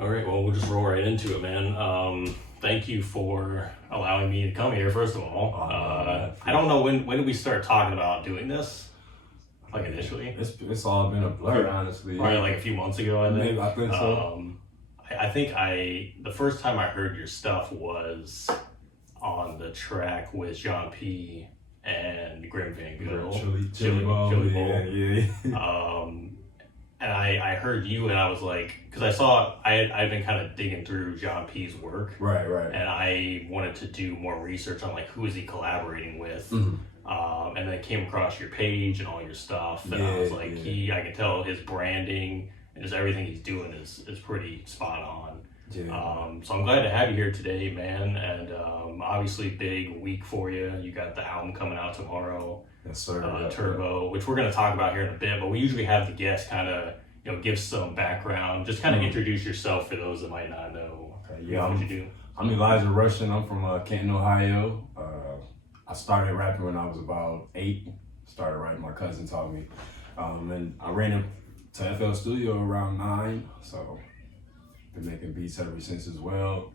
All right, well, we'll just roll right into it, man. Thank you for allowing me to come here, first of all. I don't know when did we start talking about doing this? Like initially? It's all been a blur, honestly. Probably like a few months ago, I think. Maybe, I think so. I think the first time I heard your stuff was on the track with John P. and Grim Van Gogh. Chili Bowl. Yeah. And I heard you and I was like, because I saw, I'd been kind of digging through John P.'s work. Right. And I wanted to do more research on like, who is he collaborating with? Mm-hmm. And then I came across your page and all your stuff. And I was like, I can tell his branding and just everything he's doing is pretty spot on. Yeah. So I'm glad to have you here today, man. And obviously big week for you. You got the album coming out tomorrow. Yes, sir. Turbo, which we're going to talk about here in a bit, but we usually have the guests kind of, give some background, just kind of introduce yourself for those that might not know. Okay, yeah, what you do. I'm Elijah Rushin. I'm from Canton, Ohio. I started rapping when I was about 8. Started writing, my cousin taught me. And I ran into FL Studio around 9, so been making beats ever since as well.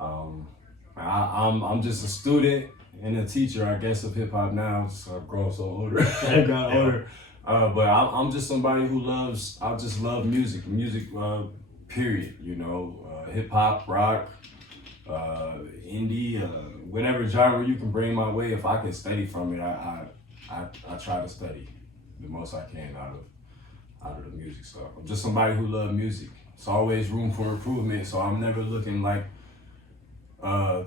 I'm just a student and a teacher, I guess, of hip hop now. So I've grown so older. I got older. But I'm just somebody who I just love music, period. Hip hop, rock, indie, whatever genre you can bring my way. If I can study from it, I try to study the most I can out of the music stuff. I'm just somebody who loves music. It's always room for improvement, so I'm never looking like I'm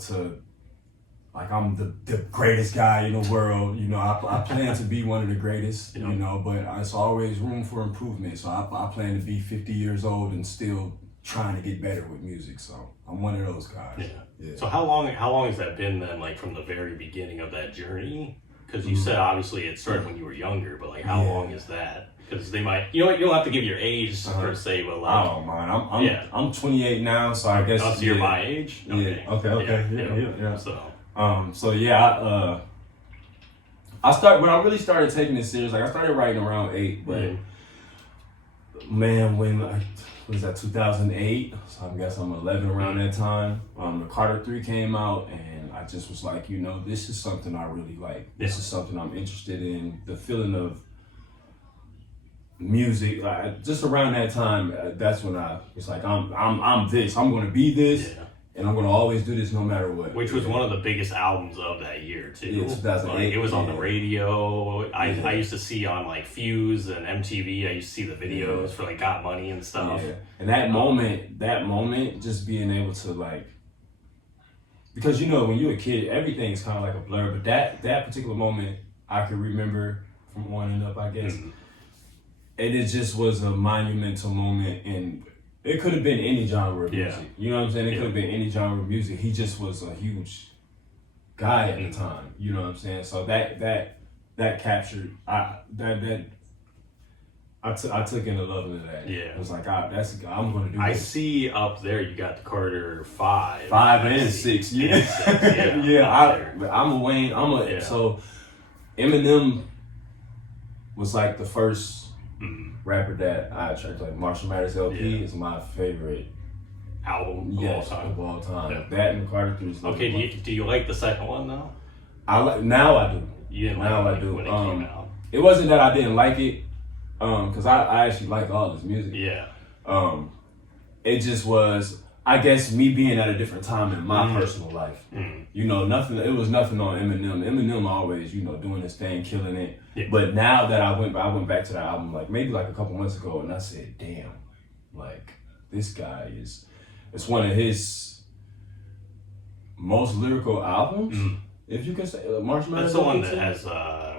the greatest guy in the world. I plan to be one of the greatest, but it's always room for improvement. So I plan to be 50 years old and still trying to get better with music. So I'm one of those guys. Yeah. So how long has that been then, like from the very beginning of that journey? Because you said obviously it started when you were younger, but like how long is that? Because they might, you don't have to give your age per se, but like. I don't mind. I'm 28 now, so I guess. Oh, so you're my age? Okay. Yeah. Okay. Yeah. So. When I really started taking it serious, like I started writing around 8, but man, when was that 2008? So I guess I'm 11 around that time. The Carter 3 came out, and I just was like, this is something I really like. This is something I'm interested in. The feeling of music, just around that time, that's when I was like, I'm this. I'm going to be this. Yeah. And I'm going to always do this no matter what. Which was one of the biggest albums of that year, too. Yeah, 2008. It was on the radio. I used to see on, like, Fuse and MTV. I used to see the videos for, like, Got Money and stuff. Yeah. And that moment, just being able to, like... Because, when you're a kid, everything's kind of like a blur. But that particular moment, I can remember from on and up, I guess. Mm-hmm. And it just was a monumental moment, and... It could have been any genre of music. You know what I'm saying? It could have been any genre of music. He just was a huge guy at the time. You know what I'm saying? So that captured I took into love into that. Yeah. It was like I'm gonna do this. I see up there you got the Carter 5. 5 and 6. Yeah. And 6. Yeah. I'm a Wayne. So Eminem was like the first rapper that I tried to like. Marshall Mathers LP is my favorite album of all time. Yeah. That and Carter 3 is okay. Do you like the second one though? Now I do. You didn't now like I do. When it came out. It wasn't that I didn't like it, because I actually like all his music. Yeah. It just was, I guess, me being at a different time in my personal life. Nothing. It was nothing on Eminem. Eminem always, doing his thing, killing it. Yeah. But now that I went back to that album, like maybe like a couple months ago, and I said, damn, like this guy it's one of his most lyrical albums, if you can say. Marshall Mathers. That's the one that has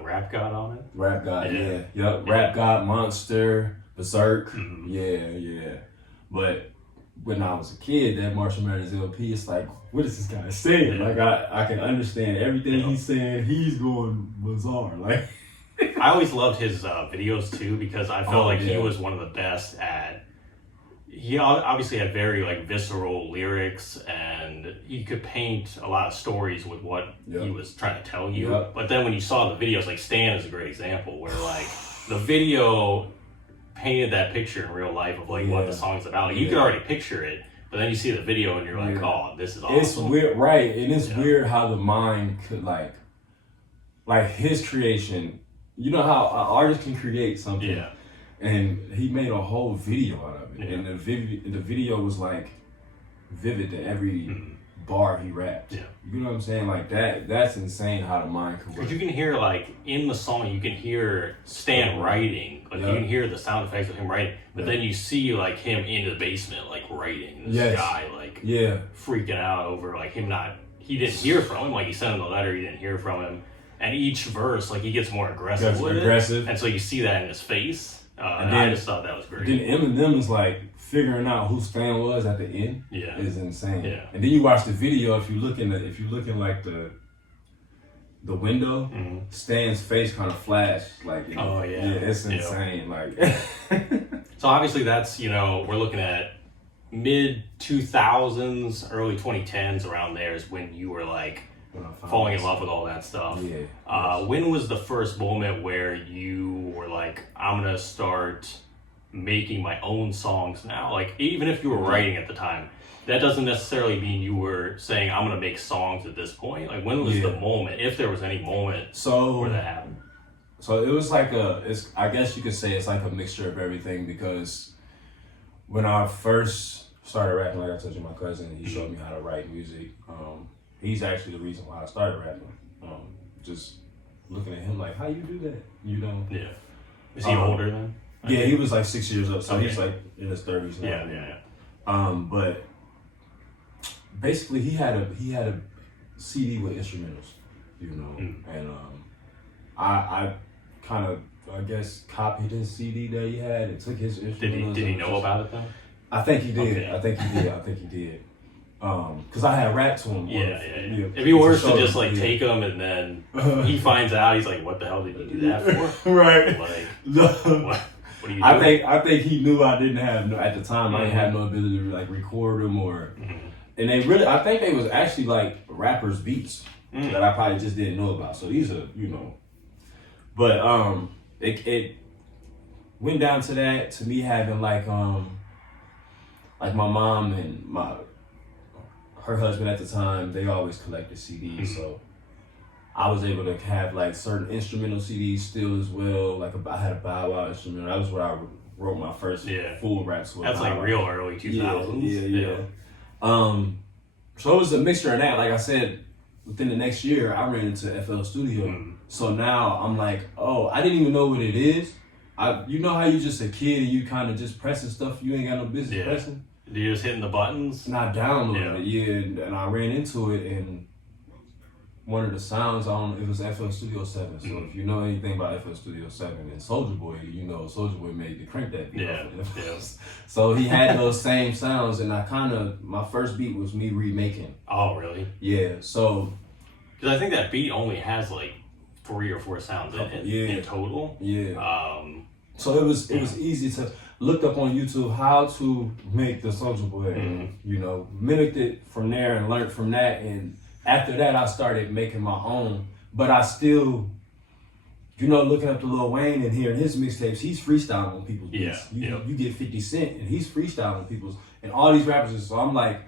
Rap God on it. Rap God, yeah. Yep. Rap God, Monster, Berserk. Yeah. But when I was a kid, that Marshall Mathers LP, it's like, what is this guy saying? Like I can understand everything he's saying. He's going bizarre. Like I always loved his videos too, because I felt he was one of the best at. He obviously had very like visceral lyrics, and he could paint a lot of stories with what he was trying to tell you. But then when you saw the videos, like Stan is a great example, where like the video painted that picture in real life of like what the song's about. Like, you could already picture it, but then you see the video and you're like, oh, this is awesome. It's weird, right? And it's weird how the mind could like his creation. You know how an artist can create something, and he made a whole video out of it, and the video was like vivid to every bar he rapped. Yeah. You know what I'm saying? Like that's insane how the mind can work. Because you can hear like in the song, you can hear Stan writing, like you can hear the sound effects of him writing, but then you see like him in the basement like writing. This guy like freaking out over like he didn't hear from him, like he sent him the letter, he didn't hear from him, and each verse like he gets more aggressive with it, and so you see that in his face. And then, I just thought that was great. Then Eminem is like figuring out who Stan was at the end. Yeah, is insane. Yeah, and then you watch the video. If you look in like the window, Stan's face kind of flashed. Like, it's insane. Like, so obviously that's we're looking at mid 2000s, early 2010s. Around there is when you were like falling in love with all that stuff. Yeah. When was the first moment where you were like, I'm gonna start making my own songs now? Like, even if you were writing at the time, that doesn't necessarily mean you were saying, I'm gonna make songs at this point. Like, when was the moment, if there was any moment where that happened? So it was like I guess you could say it's like a mixture of everything, because when I first started rapping, like I told you, my cousin, he showed me how to write music. He's actually the reason why I started rapping. Just looking at him like, how you do that? Yeah. Is he older then? Yeah, he was like 6 years up, so he's like in his 30s now. Yeah. But basically he had a CD with instrumentals, and I kind of, I guess, copied his CD that he had and took his instrumentals. Did he know about it though? I think he did. Okay. I think he did. Cause I had rapped to him. If he were to just like take them and then he finds out, he's like, "What the hell did you do that for?" Right. Like, no. What are you doing? I think he knew I didn't have at the time. I didn't have no ability to like record them and I think they was actually like rappers' beats that I probably just didn't know about. So these are but it went down to that, to me having like my mom and her husband at the time, they always collected CDs, so I was able to have like certain instrumental CDs still as well. Like I had a Bow Wow instrumental. That was where I wrote my first full rap song. That's like real early 2000s. Yeah. So it was a mixture of that. Like I said, within the next year, I ran into FL Studio. So now I'm like, oh, I didn't even know what it is. You know how you just a kid and you kind of just pressing stuff you ain't got no business pressing? You're just hitting the buttons? Not downloading it, and I ran into it, and one of the sounds it was FL Studio 7. So if you know anything about FL Studio 7 and Soulja Boy, Soulja Boy made the Crank That beat. Yeah. So he had those same sounds, and my first beat was me remaking. Oh, really? Yeah, so. Because I think that beat only has like 3 or 4 sounds in total. Yeah. So it was easy to look up on YouTube how to make the Soulja Boy, and mimicked it from there and learned from that. And after that, I started making my own. But I still, looking up to Lil Wayne and hearing his mixtapes, he's freestyling on people's beats. You get 50 Cent and he's freestyling on people's, and all these rappers. So I'm like,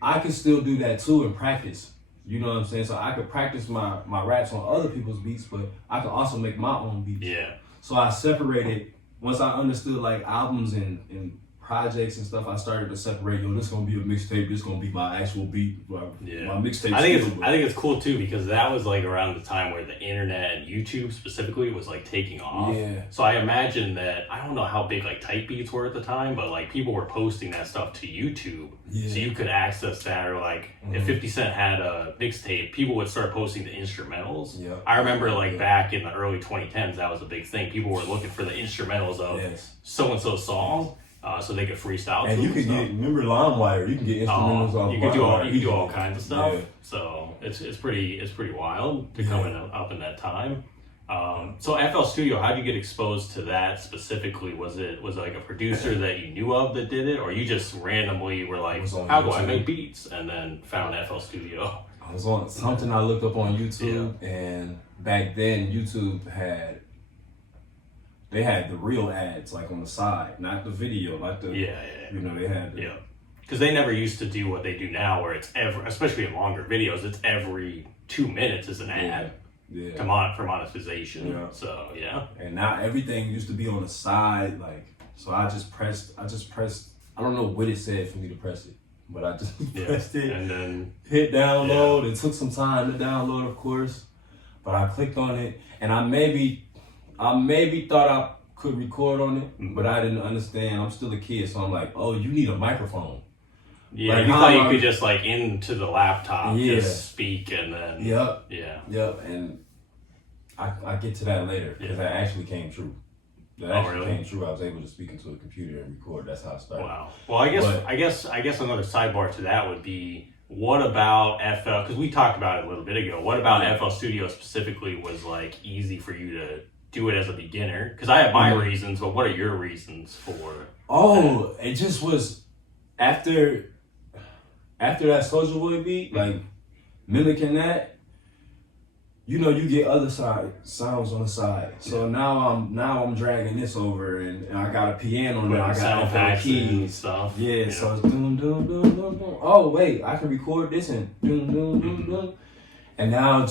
I can still do that too and practice. You know what I'm saying? So I could practice my raps on other people's beats, but I could also make my own beats. Yeah. So I separated, once I understood like albums and projects and stuff, I started to separate, this gonna be a mixtape, this gonna be my actual beat, my mixtape. I think it's cool too, because that was like around the time where the internet and YouTube specifically was like taking off. Yeah. So I imagine that, I don't know how big like type beats were at the time, but like people were posting that stuff to YouTube. Yeah. So you could access that, or like if 50 Cent had a mixtape, people would start posting the instrumentals. Yeah. I remember like back in the early 2010s, that was a big thing. People were looking for the instrumentals of so-and-so song. So they could freestyle. And you could remember LimeWire, you can get instrumentals off. You could do all kinds of stuff. Yeah. So it's pretty wild to coming up in that time. So FL Studio, how did you get exposed to that specifically? Was it like a producer that you knew of that did it, or you just randomly were like, how do I make beats, and then found FL Studio? I was on something I looked up on YouTube, and back then YouTube had they had the real ads like on the side, not the video, like the you know they had because they never used to do what they do now, where it's especially in longer videos, it's every 2 minutes is an ad for monetization. Yeah. So and now everything used to be on the side, like so. I just pressed. I don't know what it said for me to press it, but I just pressed it and then hit download. It took some time to download, of course, but I clicked on it, and I maybe thought I could record on it, but I didn't understand. I'm still a kid, so I'm like, oh, you need a microphone. Yeah, like, you thought you could just like into the laptop just speak and then Yep, and I get to that later because that actually came true. That actually came true. I was able to speak into a computer and record. That's how I started. Wow. Well, I guess another sidebar to that would be, what about FL? Because we talked about it a little bit ago. What about FL Studio specifically was like easy for you to do it as a beginner? Because I have my reasons, but what are your reasons for? Oh, it just was after that Soulja Boy beat, like mimicking that. You know, you get other sounds on the side. So now I'm dragging this over, and I got a piano and I got FL keys and stuff. Yeah, so it's doom doom doom doom doom. Oh wait, I can record this and doom doom doom doom. And now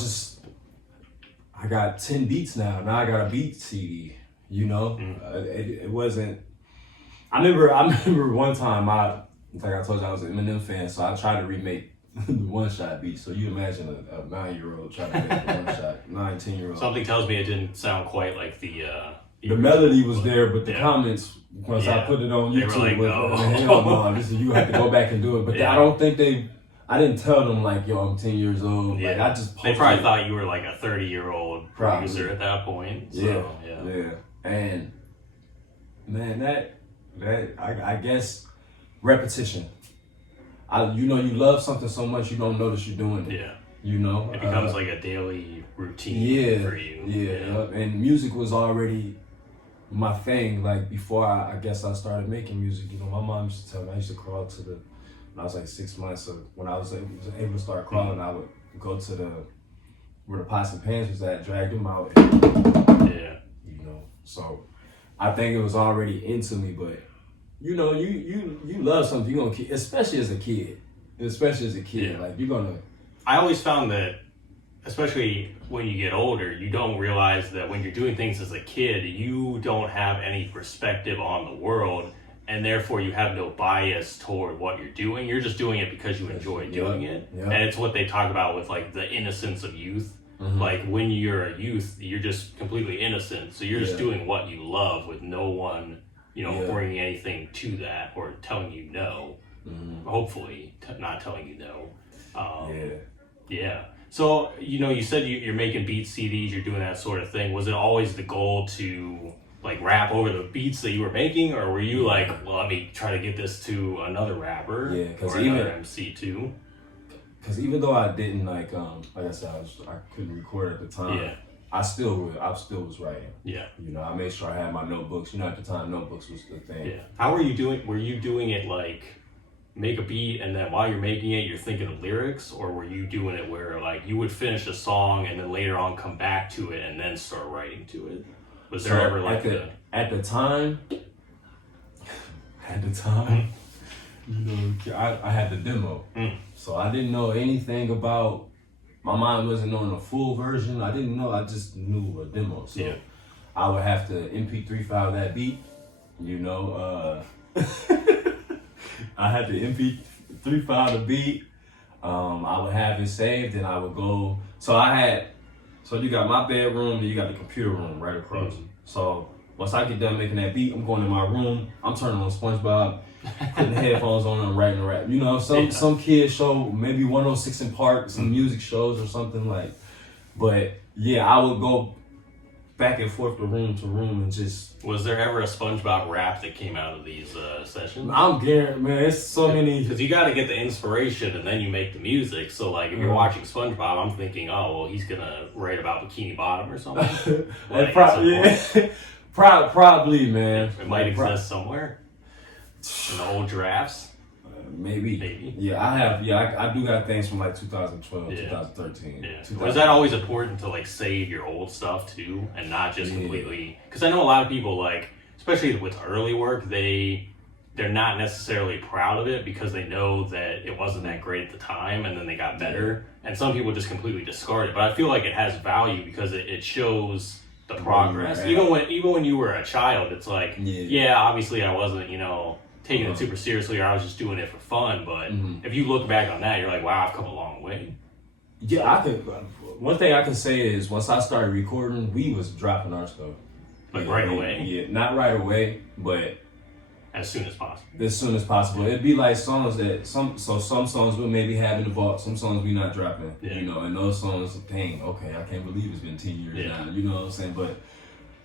I got 10 beats now. Now I got a beat CD. You know, it wasn't. I remember one time like I told you, I was an Eminem fan, so I tried to remake the One Shot beat. So you imagine a 9-year-old trying to make a One Shot, 10-year-old. Something tells me it didn't sound quite like the melody was there, but the comments, once I put it on YouTube, hell no, you have to go back and do it. But I don't think I didn't tell them like, yo, I'm 10 years old. Yeah. Like, I just they probably thought you were like a 30-year-old producer at that point. So, yeah. And man, that I guess repetition. You love something so much you don't notice you're doing it. Yeah. You know, it becomes like a daily routine for you. Yeah. And music was already my thing. Like before I guess I started making music. You know, my mom used to tell me I used to crawl to when I was like 6 months. So when I was able to start crawling, I would go to where the pots and pans was at, drag them out. You know, so I think it was already into me, but. You know, you love something, you're gonna keep, especially as a kid. Like you're gonna. I always found that, especially when you get older, you don't realize that when you're doing things as a kid, you don't have any perspective on the world, and therefore you have no bias toward what you're doing. You're just doing it because you enjoy doing it, and it's what they talk about with like the innocence of youth. Like when you're a youth, you're just completely innocent, so you're just doing what you love with no one. Bringing anything to that or telling you no, hopefully not telling you no. So, you said you're making beat CDs, you're doing that sort of thing. Was it always the goal to like rap over the beats that you were making, or were you like, well, let me try to get this to another rapper or another MC too? Because even though I didn't like I said, I couldn't record at the time. I still was writing. Yeah. You know, I made sure I had my notebooks. You know, at the time, notebooks was the thing. Yeah. How were you doing? Were you doing it like make a beat and then while you're making it, you're thinking of lyrics, or were you doing it where like you would finish a song and then later on come back to it and then start writing to it? Was there ever like at the time? You know, I had the demo, so I didn't know anything about. My mind wasn't knowing a full version. I didn't know. I just knew a demo. So I would have to MP3 file that beat. You know, I had to MP3 file the beat. I would have it saved, and I would go. So you got my bedroom, and you got the computer room right across. So once I get done making that beat, I'm going to my room. I'm turning on SpongeBob. Putting headphones on and writing a rap. You know, some kids show maybe 106 in Park, some music shows or something like. But yeah, I would go back and forth to room and just. Was there ever a SpongeBob rap that came out of these sessions? I'm guaranteed, man. It's so many. Because you got to get the inspiration and then you make the music. So like, if you're watching SpongeBob, I'm thinking, oh well, he's gonna write about Bikini Bottom or something. Probably, man. It might exist somewhere. In the old drafts? Maybe. Yeah, I have. Yeah, I do got things from like 2012, 2013. Yeah. Was that always important to like save your old stuff too, and not just completely? Because I know a lot of people like, especially with early work, they're not necessarily proud of it because they know that it wasn't that great at the time, and then they got better. And some people just completely discard it. But I feel like it has value because it shows the progress. Right. Even when you were a child, it's like, obviously I wasn't, taking it super seriously, or I was just doing it for fun. But if you look back on that, you're like, wow, I've come a long way. Yeah, I could. One thing I can say is once I started recording, we was dropping our stuff. Like right away? Yeah, not right away, but as soon as possible. As soon as possible. It'd be like songs that some songs we'll maybe have in the vault, some songs we not dropping. And those songs, dang, okay, I can't believe it's been 10 years now. You know what I'm saying? But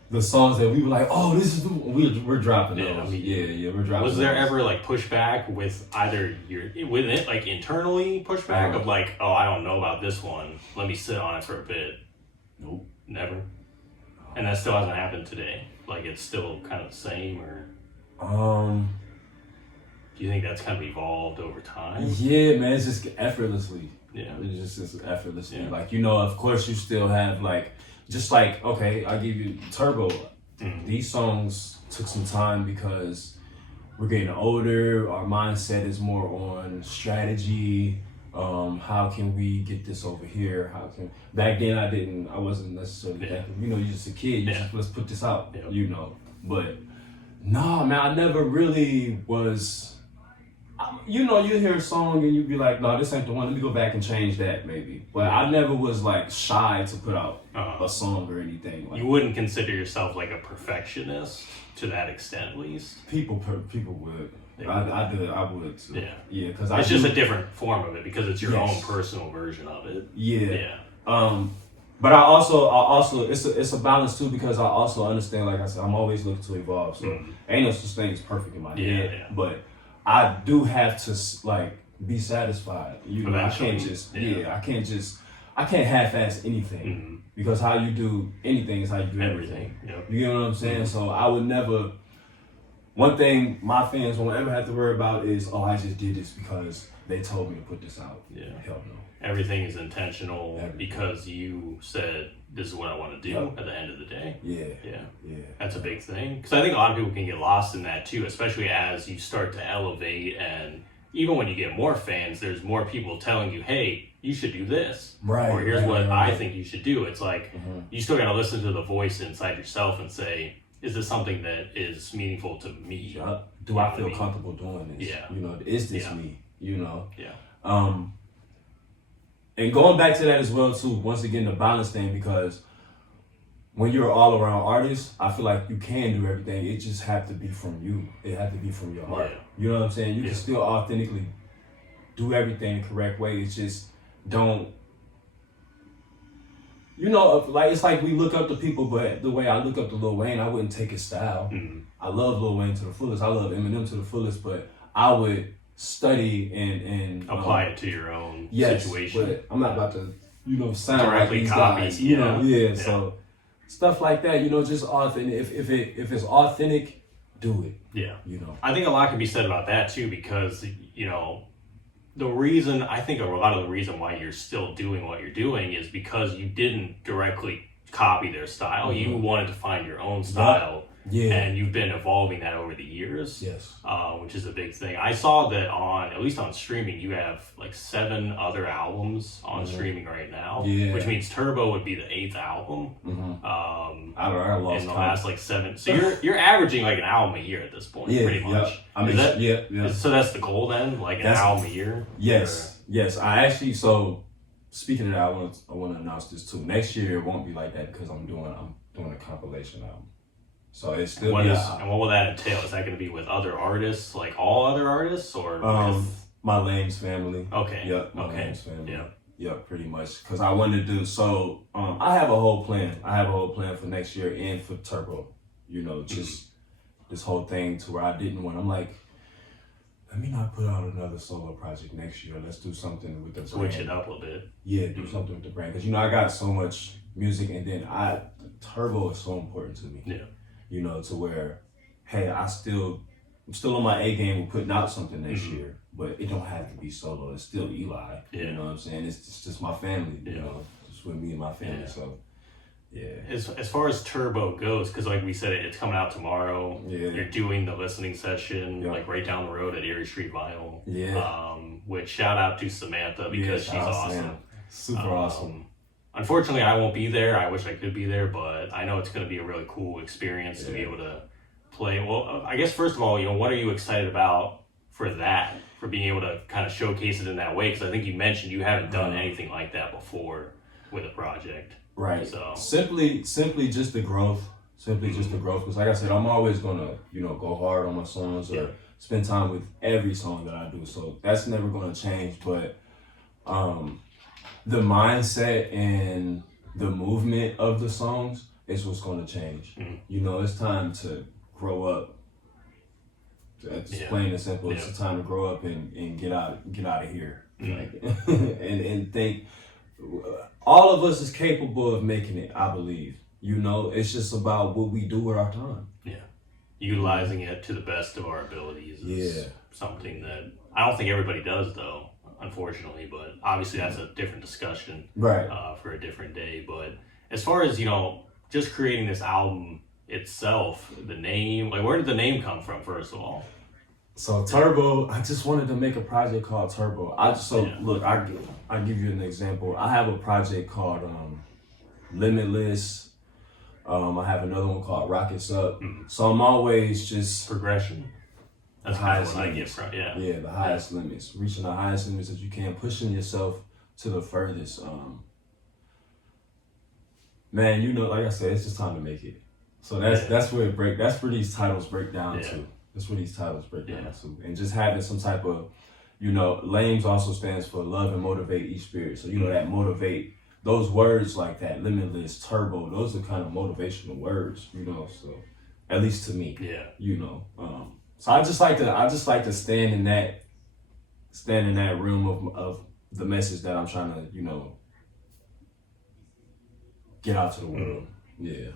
the songs that we were like, oh, this is we're dropping those. We're dropping. Was there ever like pushback with either with it, like internally pushback of like, oh, I don't know about this one. Let me sit on it for a bit. Nope. Never. And that still hasn't happened today. Like it's still kind of the same, or do you think that's kind of evolved over time? Yeah, man, it's just effortlessly. Yeah. It's just effortlessly. Yeah. Like, of course you still have like, just like, okay, I'll give you Turbo. These songs took some time because we're getting older. Our mindset is more on strategy. How can we get this over here? Back then I wasn't necessarily that, you're just a kid. You just, let's put this out, But no, man, I never really was, you hear a song and you'd be like, no, this ain't the one. Let me go back and change that maybe. But I never was like shy to put out a song or anything. Like, you wouldn't consider yourself like a perfectionist to that extent, at least? People would. I would too. Yeah, because it's just a different form of it because it's your own personal version of it. Yeah. But I also it's a balance too because I also understand, like I said, I'm always looking to evolve. So ain't no such thing as perfect in my head. But I do have to like be satisfied. I can't just I can't half-ass anything because how you do anything is how you do everything. You get what I'm saying? So I would never. One thing my fans won't ever have to worry about is, oh, I just did this because they told me to put this out. Yeah. Hell no. Everything is intentional because you said, this is what I want to do at the end of the day. Yeah. That's a big thing. Because I think a lot of people can get lost in that too, especially as you start to elevate. And even when you get more fans, there's more people telling you, hey, you should do this. Right. Or here's what I think you should do. It's like, you still got to listen to the voice inside yourself and say, is this something that is meaningful to me? Do I feel comfortable doing this? Yeah. Is this me? Yeah. And going back to that as well too, once again, the balance thing, because when you're all around artists, I feel like you can do everything. It just have to be from you. It have to be from your heart. You know what I'm saying? You can still authentically do everything the correct way. It's just don't. Like it's like we look up to people, but the way I look up to Lil Wayne, I wouldn't take his style. I love Lil Wayne to the fullest. I love Eminem to the fullest, but I would study and apply it to your own situation. But I'm not about to, sound directly like these copy. Guys, So stuff like that, just authentic. If it's authentic, do it. Yeah. I think a lot can be said about that too, because the reason, I think a lot of the reason why you're still doing what you're doing is because you didn't directly copy their style. You wanted to find your own style. And you've been evolving that over the years. Yes. Which is a big thing. I saw that at least on streaming, you have like 7 other albums on streaming right now. Yeah. Which means Turbo would be the 8th album. I lost in the last like 7. So you're averaging like an album a year at this point, pretty much. So that's the goal then, like an album a year. Yes. I actually speaking of that, I want to announce this too. Next year it won't be like that because I'm doing a compilation album. So it's still and what will that entail? Is that going to be with other artists, like all other artists, or my Lames family? Okay. Yep. My Lames family. Yeah. Yep. Pretty much, because I wanted to do I have a whole plan. For next year and for Turbo. Just this whole thing to where I didn't want. I'm like, let me not put out another solo project next year. Let's do something with the brand. Switch it up a bit. Yeah, do something with the brand because I got so much music, and then Turbo is so important to me. Yeah. To where, hey, I still I'm still on my A game with putting out something next year, but it don't have to be solo. It's still Eli. Yeah. You know what I'm saying? It's just my family. Yeah. You know, just with me and my family. Yeah. So. Yeah. As far as Turbo goes, because like we said, it's coming out tomorrow. Yeah. You're doing the listening session Yep. like right down the road at Erie Street Vinyl. Yeah. Which shout out to Samantha because she's awesome. Super awesome. Unfortunately, I won't be there. I wish I could be there, but I know it's going to be a really cool experience to be able to play. Well, I guess first of all, what are you excited about for that? For being able to kind of showcase it in that way? Because I think you mentioned you haven't done anything like that before with a project. Right. So simply just the growth. Simply just the growth. Because like I said, I'm always gonna, go hard on my songs or spend time with every song that I do. So that's never gonna change. But the mindset and the movement of the songs is what's gonna change. It's time to grow up. It's plain and simple. It's the time to grow up and get out of here. Like, and think. All of us is capable of making it, I believe. It's just about what we do with our time. Yeah. Utilizing it to the best of our abilities is something that I don't think everybody does, though, unfortunately. But obviously that's a different discussion for a different day. But as far as, just creating this album itself, the name, like where did the name come from, first of all? So Turbo, I just wanted to make a project called Turbo. Look, I give you an example. I have a project called Limitless. I have another one called Rockets Up. So I'm always just progression. That's kind of what I get from the highest limits, reaching the highest limits that you can, pushing yourself to the furthest. Man, like I said, it's just time to make it. So that's where that's where these titles break down to. That's what these titles break down to. And just having some type of, LAMES also stands for love and motivate each spirit. So, that motivate, those words like that, limitless, turbo, those are kind of motivational words, so at least to me. Yeah. So I just like to stand in that realm of the message that I'm trying to, get out to the world. Yeah.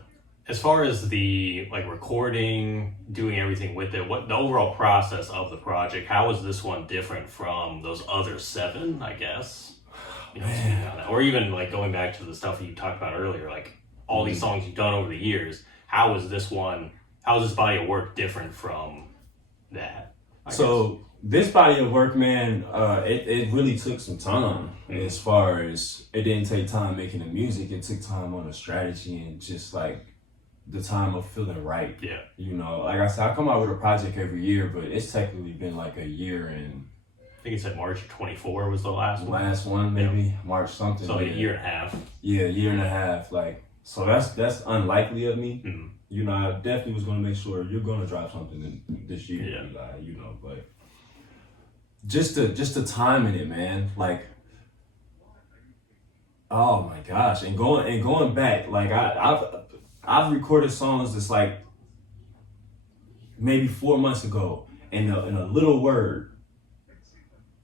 As far as the recording, doing everything with it, what the overall process of the project, how is this one different from those other 7, I guess? Or even going back to the stuff that you talked about earlier, like all these songs you've done over the years, how is this body of work different from that? So this body of work, man, it really took some time. As far as it didn't take time making the music, it took time on the strategy and just the time of feeling right. Yeah. Like I said, I come out with a project every year, but it's technically been like a year and I think it said March 24 was the last one. Last one, maybe March something. So a year and a half. Yeah, a year and a half. So that's unlikely of me. I definitely was gonna make sure you're gonna drop something this year. Yeah. But just the time in it, man. Oh my gosh, and going back, I've recorded songs that's maybe 4 months ago, and in a little word,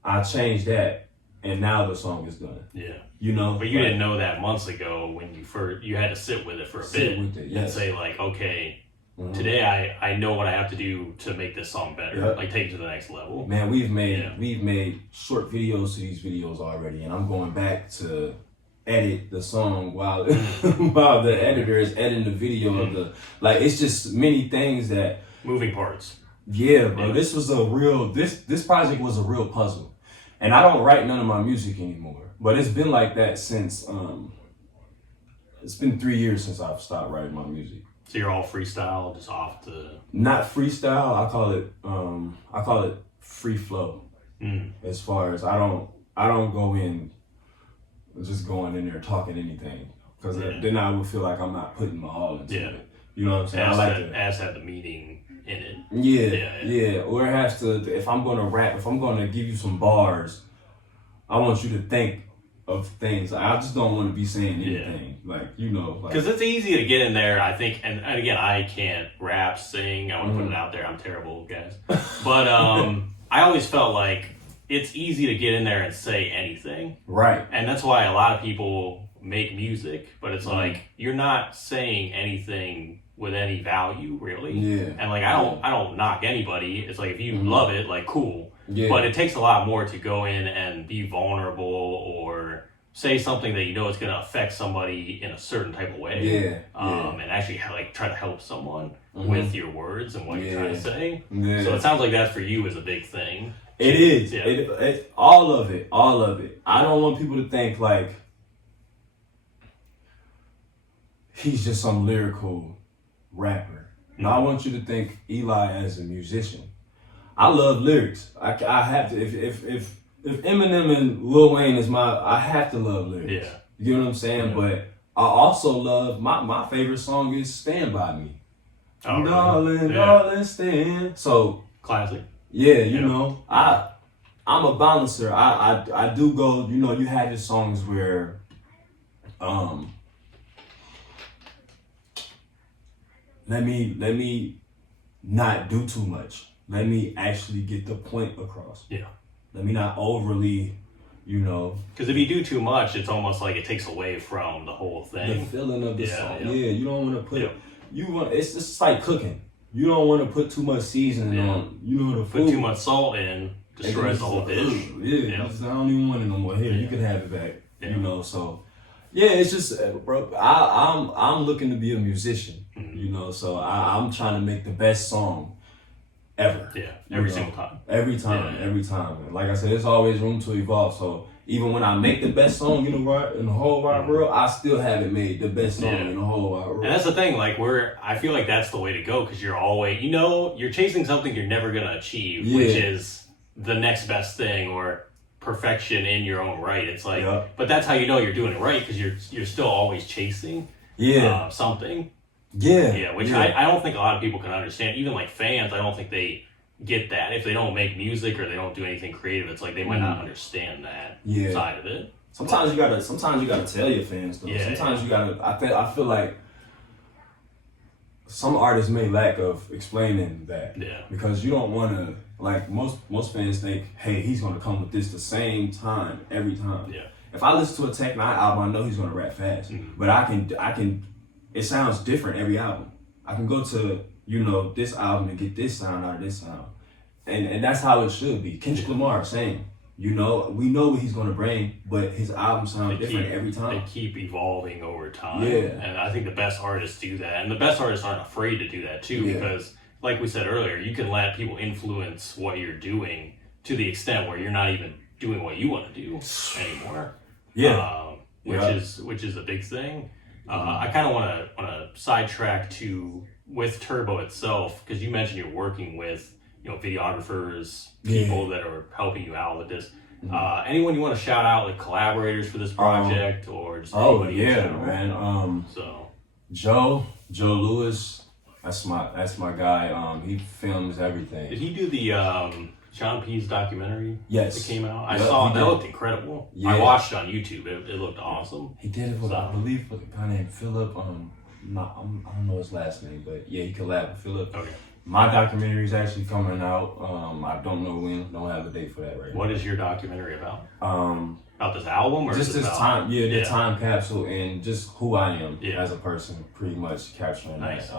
I changed that, and now the song is done. Yeah. But you didn't know that months ago when you had to sit with it for a bit and say okay, today I know what I have to do to make this song better, take it to the next level. Man, we've made short videos to these videos already, and I'm going back to edit the song while the editor is editing the video of the it's just many things that moving parts. Yeah, bro. This was this project was a real puzzle. And I don't write none of my music anymore. But it's been like that since it's been 3 years since I've stopped writing my music. So you're all freestyle, just off the Not freestyle, I call it free flow. As far as I don't go in just going in there talking anything, because then I would feel like I'm not putting my all into it. You know what I'm saying? As had the meaning in it. Yeah. Or it has to. If I'm gonna rap, if I'm gonna give you some bars, I want you to think of things. I just don't want to be saying anything because it's easy to get in there. I think, and again, I can't rap, sing. I want to put it out there. I'm terrible, guys. But I always felt like it's easy to get in there and say anything. Right. And that's why a lot of people make music, but it's like you're not saying anything with any value really. Yeah. And like I don't knock anybody. It's like if you love it, like cool. Yeah. But it takes a lot more to go in and be vulnerable or say something that you know is going to affect somebody in a certain type of way. And actually like try to help someone with your words and what you're trying to say. So it sounds like that for you is a big thing. It is. It all of it. I don't want people to think like he's just some lyrical rapper. No, I want you to think Eli as a musician. I love lyrics. I have to. If Eminem and Lil Wayne is I have to love lyrics. Yeah. You know what I'm saying? But I also love my favorite song is "Stand by Me." Oh, darling, really? darling, stand. So classic. Yeah, you know, I'm a balancer. I do go. You know, you have your songs where, let me not do too much. Let me actually get the point across. Yeah. Let me not overly, you know. Because if you do too much, it's almost like it takes away from the whole thing. The feeling of the song. Yeah. Yeah, you don't want to put. It's just like cooking. You don't want to put too much seasoning on. You know the food. Put too much salt in, destroys the whole dish. I don't even want it no more. Here, you can have it back. You know, so it's just, bro. I'm looking to be a musician. You know, so I'm trying to make the best song ever. Yeah, every single time. Every time. And like I said, there's always room to evolve. So even when I make the best song in the whole wide world, I still haven't made the best song in the whole wide world. And that's the thing, like I feel like that's the way to go because you're always, you're chasing something you're never gonna achieve, which is the next best thing or perfection in your own right. It's like, but that's how you know you're doing it right because you're still always chasing something. Which I don't think a lot of people can understand. Even like fans, I don't think they get that. If they don't make music or they don't do anything creative, it's like they might not understand that side of it. Sometimes you gotta tell your fans though. Sometimes you gotta. I feel like some artists may lack of explaining that. Yeah. Because you don't want to like most fans think, hey, he's gonna come with this the same time every time. Yeah. If I listen to a Tech 9 album, I know he's gonna rap fast. But I can. It sounds different every album. I can go to this album and get this sound out of this sound, and that's how it should be. Kendrick Lamar, same. We know what he's gonna bring, but his albums sound different every time. They keep evolving over time. Yeah. And I think the best artists do that, and the best artists aren't afraid to do that too, because like we said earlier, you can let people influence what you're doing to the extent where you're not even doing what you want to do anymore. Which is a big thing. I kind of want to sidetrack to with Turbo itself because you mentioned you're working with videographers, people that are helping you out with this. Anyone you want to shout out, like collaborators for this project, or just anybody in general? Man. Joe Lewis, that's my guy. He films everything. Did he do the Sean P's documentary that came out? I saw it. That looked incredible. I watched it on YouTube. It looked awesome. He did it with, I believe, with a guy named Philip. I don't know his last name, but he collabed with Philip. Okay. My documentary is actually coming out. I don't know when. Don't have a date for that right now. What is your documentary about? About this album, or just this time? The time capsule and just who I am as a person, pretty much capturing that.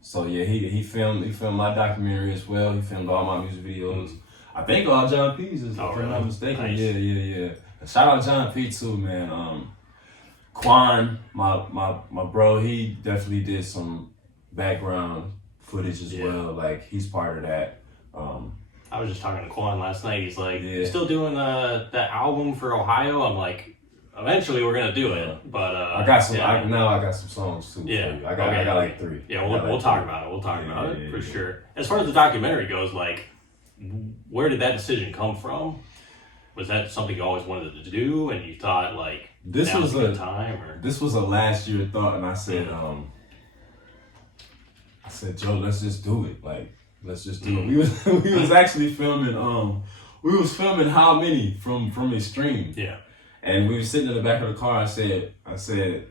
So he filmed my documentary as well. He filmed all my music videos. I think all John P's is, if I'm not mistaken. Nice. Yeah. Shout out John P too, man. Quan, my bro, he definitely did some background footage as well. Like he's part of that. I was just talking to Quan last night. He's like, "You still doing that album for Ohio?" I'm like, "Eventually we're gonna do it." But I got some. I got some songs too. Yeah, I got like 3. Yeah, we'll talk about it. We'll talk about it for sure. As far as the documentary goes, like, where did that decision come from? Was that something you always wanted to do, and you thought like this was a time? Or? This was a last year thought, and I said, Joe, let's just do it. Like, let's just do it. We was actually filming. We was filming How Many from Extreme. Yeah. And we were sitting in the back of the car. I said,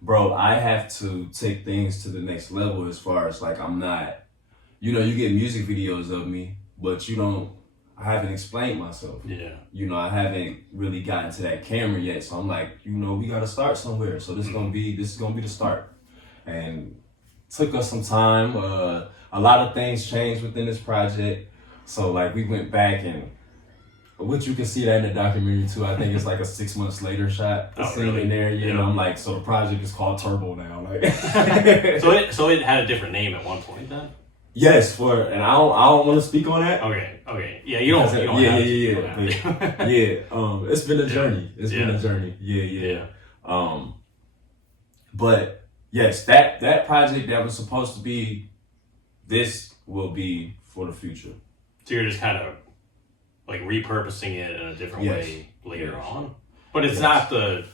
bro, I have to take things to the next level as far as like I'm not. You get music videos of me, but I haven't explained myself. Yeah. I haven't really gotten to that camera yet. So I'm like, we gotta start somewhere. So this is gonna be the start. And took us some time. A lot of things changed within this project. So like we went back and which you can see that in the documentary too. I think it's like a 6 months later shot. Oh, scene really? in there. You Yeah. know, I'm like, so the project is called Turbo now. Like, So it had a different name at one point then. yes, and I don't want to speak on that. Okay. Yeah, you don't. You don't Yeah, have to. yeah, You yeah, don't have to. yeah. It's been a journey. It's been Yeah. a journey. Yeah. Yeah. But yes, that project that was supposed to be, this will be for the future. So you're just kind of like repurposing it in a different Yes. way later Yes. on. But it's not the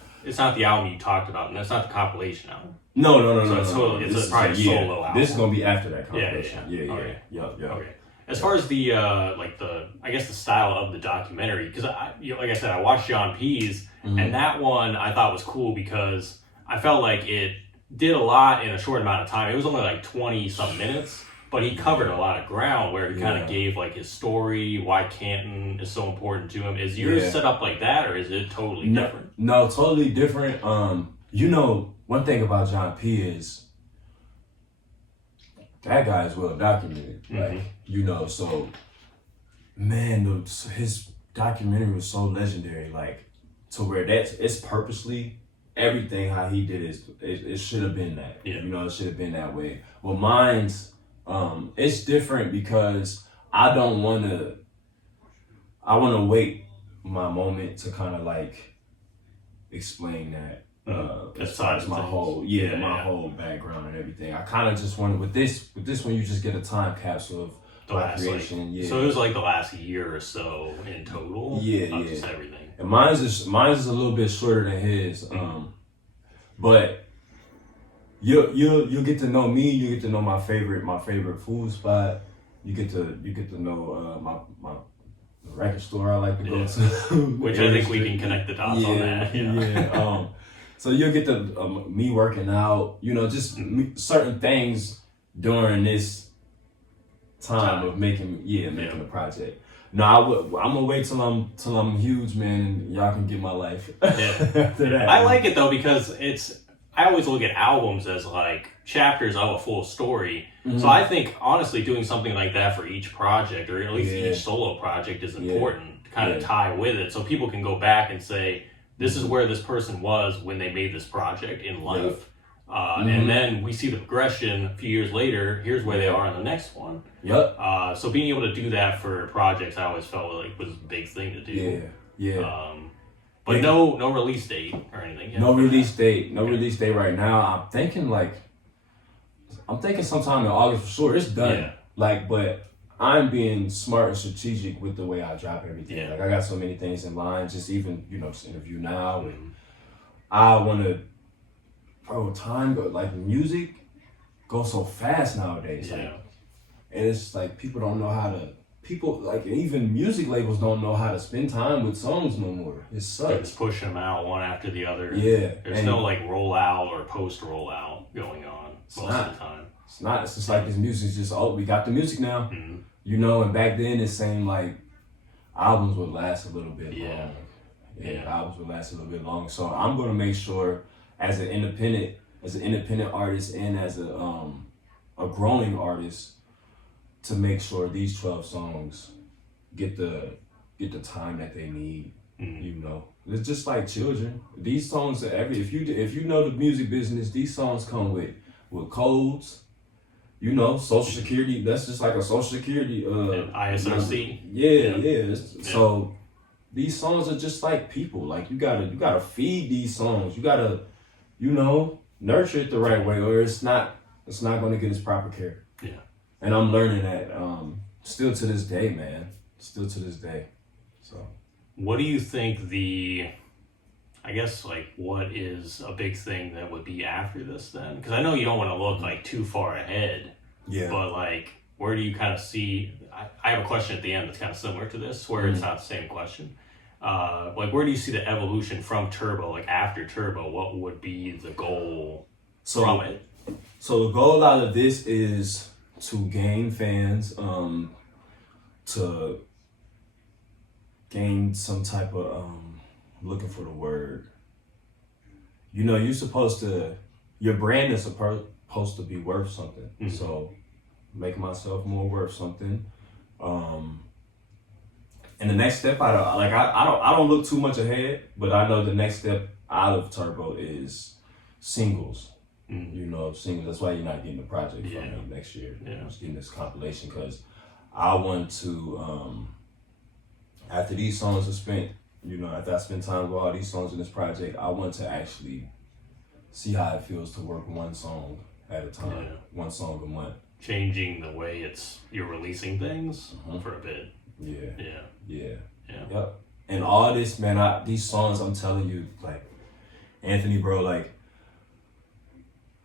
album you talked about, and that's not the compilation album. No. So it's probably a solo album. This is gonna be after that Yeah. compilation. Yeah. Okay. Yep. Okay. As far as the I guess the style of the documentary, because like I said, I watched John P's, and that one I thought was cool because I felt like it did a lot in a short amount of time. It was only like 20 some minutes, but he covered a lot of ground where he kind of gave like his story, why Canton is so important to him. Is yours set up like that, or is it totally different? No, totally different. You know, one thing about John P is that guy is well documented. Like, you know, so man, his documentary was so legendary, like to where it's purposely everything how he did it should have been that. Yeah. You know, it should have been that way. Well, mine's it's different because I want to wait my moment to kind of like explain that. As far as my whole whole background and everything. I kind of just wanted with this one, you just get a time capsule of The last, creation. So it was like the last year or so in total. Yeah. Just everything. And mine's is a little bit shorter than his. But you'll get to know me. You get to know my favorite food spot. You get to know my record store I like to go to. Which I think we can connect the dots on that. Yeah. So you'll get to me working out. You know, just certain things during this time of making the project. No, I'm gonna wait till I'm huge, man, and y'all can get my life after that. I like it though because I always look at albums as like chapters of a full story. So I think honestly doing something like that for each project, or at least each solo project, is important to kind of tie with it, so people can go back and say, this is where this person was when they made this project in life. And then we see the progression a few years later. Here's where they are in the next one. Yep. So being able to do that for projects, I always felt like was a big thing to do. Yeah. But no release date or anything. No release date. No release date right now. I'm thinking sometime in August for sure. It's done. Yeah. Like, but I'm being smart and strategic with the way I drop everything. Yeah. Like, I got so many things in line. Just even, this interview now. And I want to, time go, like, music goes so fast nowadays. Yeah. Like, and it's like people don't know how to. People, like, even music labels don't know how to spend time with songs no more. It sucks. They're just pushing them out one after the other. Yeah. There's no like rollout or post rollout going on most of the time. It's not. It's just like this music's just, we got the music now. And back then it seemed like albums would last a little bit long. Albums would last a little bit long. So I'm gonna make sure as an independent artist and as a growing artist, to make sure these 12 songs get the time that they need. It's just like children. These songs if you know the music business, these songs come with codes. Social security. That's just like a social security. ISRC. Yeah. So these songs are just like people. Like you gotta feed these songs. You gotta, nurture it the right way, or it's not gonna get its proper care. Yeah. And I'm learning that still to this day, man. Still to this day. So, what do you think what is a big thing that would be after this then? Because I know you don't want to look like too far ahead. Yeah. But like, where do you kind of see? I have a question at the end that's kind of similar to this, where it's not the same question. Where do you see the evolution from Turbo? Like after Turbo, what would be the goal from it? So the goal out of this is to gain fans, to gain some type of, I'm looking for the word. You're supposed to, your brand is supposed supposed to be worth something. So make myself more worth something. And the next step I don't look too much ahead, but I know the next step out of Turbo is singles. You know, singles. That's why you're not getting the project from me next year. I'm just getting this compilation because I want to, after these songs are spent, you know, after I spend time with all these songs in this project, I want to actually see how it feels to work one song at a time, one song a month. Changing the way you're releasing things for a bit. Yep. And all this, man, these songs, I'm telling you, like, Anthony, bro, like,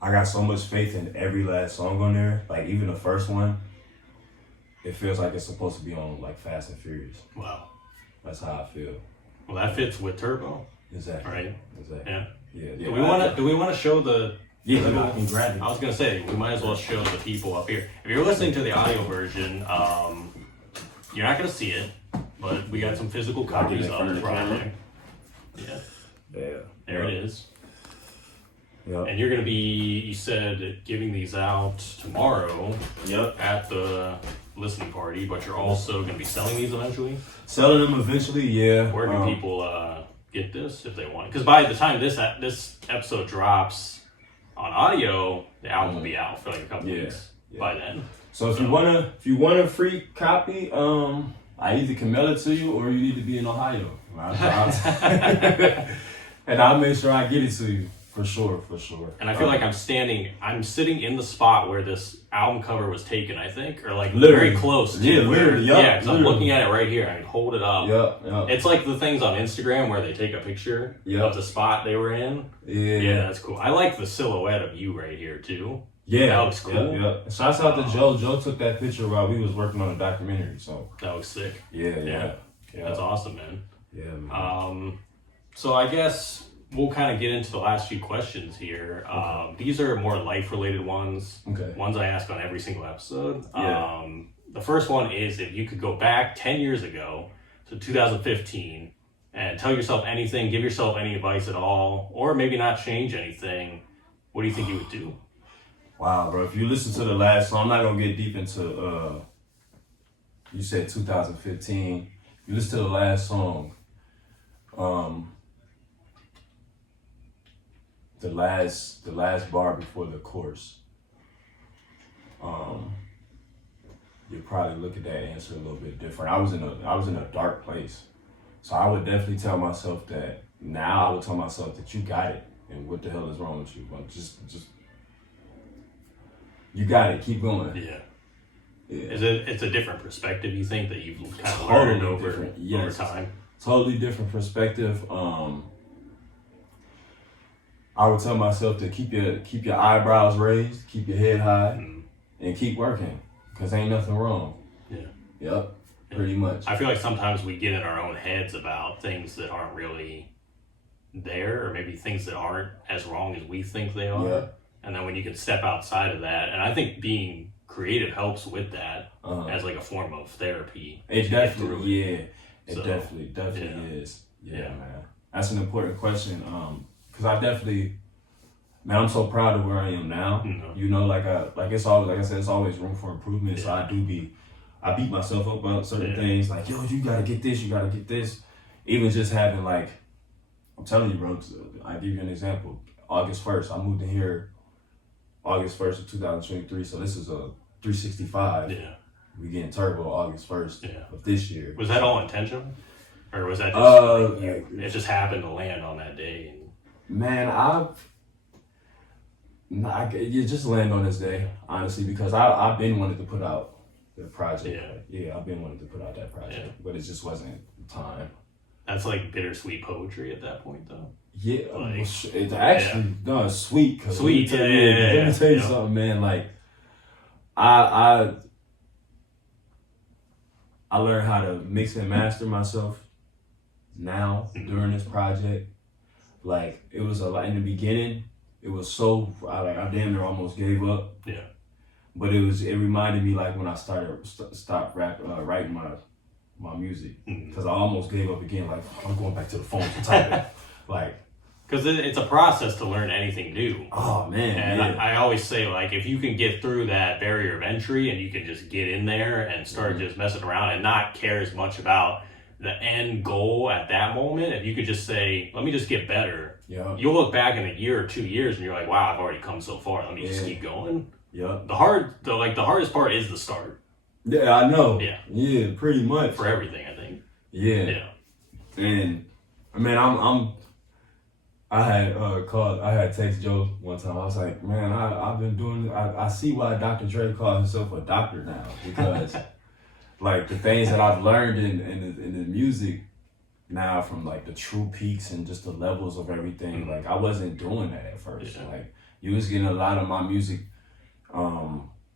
I got so much faith in every last song on there. Like, even the first one, it feels like it's supposed to be on, like, Fast and Furious. Wow. That's how I feel. Well, that fits with Turbo. Exactly. Right? Exactly. Yeah. Yeah. Do we want to show the... Yeah, I can grab it. I was going to say, we might as well show the people up here. If you're listening to the audio version, you're not going to see it, but we got some physical copies of the project. Yeah. There it is. Yep. And you're going to be, you said, giving these out tomorrow at the listening party, but you're also going to be selling these eventually? Selling them eventually, yeah. Where do people get this if they want it? Because by the time this episode drops on audio, the album will be out for like a couple weeks by then. So if you want a free copy, I either can mail it to you or you need to be in Ohio. And I'll make sure I get it to you. For sure. And I feel like I'm sitting in the spot where this album cover was taken, I think, or like literally. very close to literally, because I'm looking at it right here. I can hold it up. Yeah. It's like the things on Instagram where they take a picture of the spot they were in. Yeah, that's cool. I like the silhouette of you right here too. Yeah, that looks cool. Yeah. Shouts out to Joe. Joe took that picture while we was working on a documentary. So that looks sick. Yeah. That's awesome, man. Yeah, man. So I guess we'll kind of get into the last few questions here. These are more life-related ones. Okay. Ones I ask on every single episode. Yeah. The first one is if you could go back 10 years ago to 2015 and tell yourself anything, give yourself any advice at all, or maybe not change anything, what do you think you would do? Wow, bro. If you listen to the last song, I'm not going to get deep into, you said 2015. You listen to the last song, the last bar before the chorus, you'll probably look at that answer a little bit different. I was in a dark place. So I would definitely tell myself that now I would tell myself that you got it. And what the hell is wrong with you? Well, just you got it. Keep going. Yeah. It's a different perspective, you think, that you've kind of learned over time? Totally different perspective. I would tell myself to keep your eyebrows raised, keep your head high, and keep working, because ain't nothing wrong. Yeah. Yep. Pretty much. I feel like sometimes we get in our own heads about things that aren't really there, or maybe things that aren't as wrong as we think they are. Yeah. And then when you can step outside of that, and I think being creative helps with that as like a form of therapy. It definitely, definitely is. Yeah, man. That's an important question. Because I definitely, man, I'm so proud of where I am now. You know, like it's always, like I said, it's always room for improvement. Yeah. So I beat myself up about certain things. Like, yo, you gotta get this, you gotta get this. Even just having like, I'm telling you, bro. I give you an example. August 1st, I moved in here. August 1st of 2023. So this is a 365. Yeah. We getting Turbo August 1st of this year. Was that all intentional, or was that just it just happened to land on that day? Man, you just land on this day, honestly, because I've been wanting to put out the project. I've been wanting to put out that project, but it just wasn't time. That's like bittersweet poetry at that point, though. Yeah, like, it's actually it's sweet. Sweet, let me tell you something, man. Like, I learned how to mix and master myself now during this project. Like, it was a lot in the beginning. It was so I damn near almost gave up. Yeah. But it reminded me like when I stopped writing my music, because I almost gave up again. Like, I'm going back to the phone to type it. Like, Because it's a process to learn anything new. Oh man, and I always say, like, if you can get through that barrier of entry and you can just get in there and start just messing around and not care as much about the end goal at that moment, if you could just say, let me just get better, you'll look back in a year or 2 years and you're like, wow, I've already come so far. Let me just keep going. Yeah. The hardest part is the start. Yeah, I know. Yeah. Yeah, pretty much. For everything, I think. Yeah. And I mean, I had text Joe one time. I was like, man, I've been doing. I see why Dr. Dre calls himself a doctor now, because like the things that I've learned in the music now, from like the true peaks and just the levels of everything. Like I wasn't doing that at first. Like you was getting a lot of my music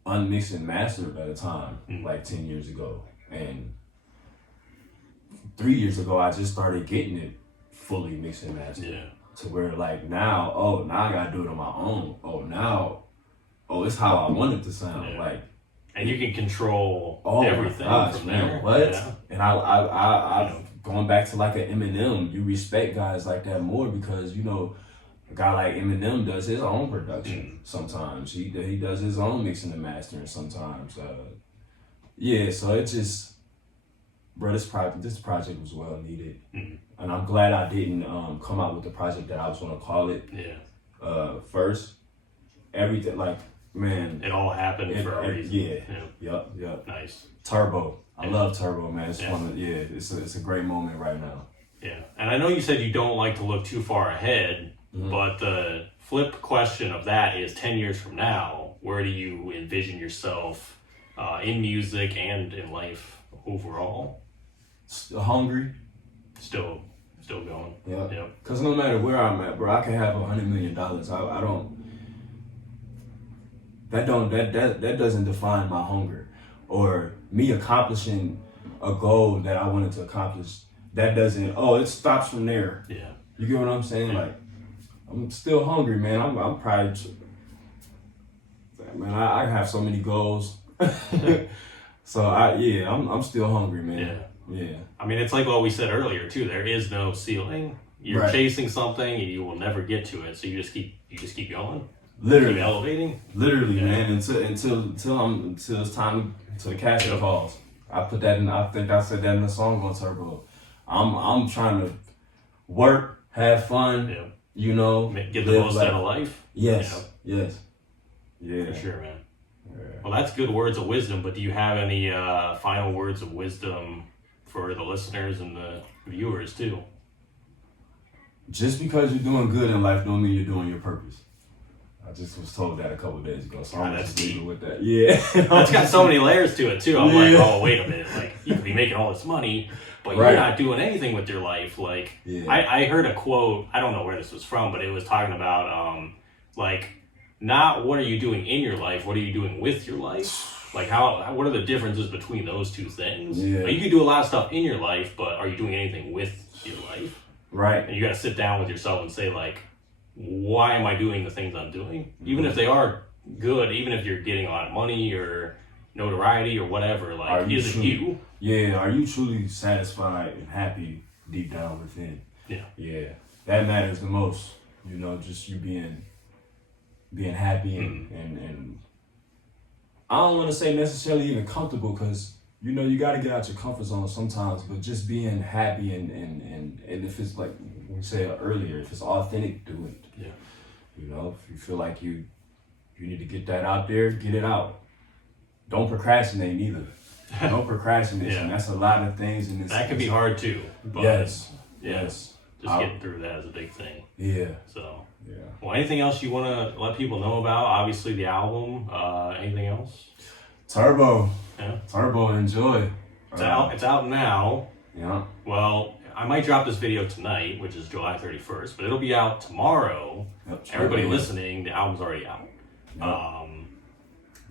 unmixed and mastered at a time, like 10 years ago, and 3 years ago I just started getting it fully mixed and mastered. Yeah. To where like now I gotta do it on my own. It's how I want it to sound. Yeah. Like, and you can control everything from there. What? Yeah. And I going back to like an Eminem, you respect guys like that more, because you know a guy like Eminem does his own production sometimes. He does his own mixing and mastering sometimes. So it just, bro, this project was well needed. And I'm glad I didn't come out with the project that I was gonna call it. First. Everything, like, man, it all happened for a reason. Yep. Nice. Turbo. I love Turbo, man. It's it's a great moment right now. Yeah. And I know you said you don't like to look too far ahead, but the flip question of that is 10 years from now, where do you envision yourself in music and in life overall? Hungry. Still going. Yeah. Because no matter where I'm at, bro, I can have $100 million. I don't. That doesn't define my hunger, or me accomplishing a goal that I wanted to accomplish. That doesn't. It stops from there. Yeah. You get what I'm saying? Yeah. Like, I'm still hungry, man. I'm probably. Man, I have so many goals. So I'm still hungry, man. Yeah. I mean, it's like what we said earlier too. There is no ceiling. You're chasing something and you will never get to it. So you just keep going. Literally. Keep elevating. Literally, man. Until it's time to the casket falls. I put that in. I think I said that in the song on Turbo. I'm trying to work, have fun. Yeah. You know, get the most out of life. Yes. Yes. Yeah. For sure, man. Yeah. Well, that's good words of wisdom. But do you have any final words of wisdom for the listeners and the viewers too? Just because you're doing good in life don't mean you're doing your purpose. I just was told that a couple of days ago, so I'm just leaving with that. Yeah. It's got so many layers to it too. I'm like, oh, wait a minute. Like, you could be making all this money, but you're not doing anything with your life. Like, I heard a quote, I don't know where this was from, but it was talking about, like, not what are you doing in your life, what are you doing with your life? Like, what are the differences between those two things? Yeah. Like, you can do a lot of stuff in your life, but are you doing anything with your life? Right. And you got to sit down with yourself and say, like, why am I doing the things I'm doing? Even if they are good, even if you're getting a lot of money or notoriety or whatever, like, is it you? Yeah, are you truly satisfied and happy deep down within? Yeah. Yeah. That matters the most. You know, just you being happy and I don't want to say necessarily even comfortable, because you know you got to get out your comfort zone sometimes, but just being happy and if it's like we said earlier, if it's authentic, do it. Yeah. You know, if you feel like you need to get that out there, get it out. Don't procrastinate either. No procrastination. That's a lot of things in this. That can be hard too. But yes. Just getting through that is a big thing. Yeah. So. Yeah. Well, anything else you want to let people know about? Obviously, the album. Anything else? Turbo. Yeah. Turbo. Enjoy. It's out now. Yeah. Well, I might drop this video tonight, which is July 31st, but it'll be out tomorrow. Yep, everybody listening, the album's already out. Yep.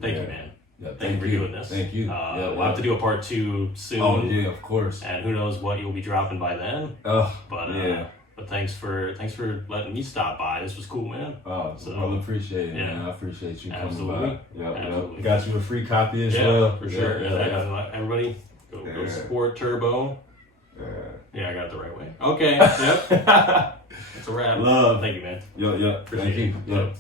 Thank you, man. Yeah, thank you for doing this. Thank you. We'll have to do a part 2 soon. Oh yeah, of course. And who knows what you'll be dropping by then. But thanks for letting me stop by. This was cool, man. Oh, well, appreciate it, man. I appreciate you coming by. Absolutely. Got you a free copy as well. For sure. Everybody, go support Turbo. Yeah. Yeah, I got it the right way. Okay. Yep. It's a wrap. Love. Thank you, man. Yep. Appreciate Thank you. it. Yep.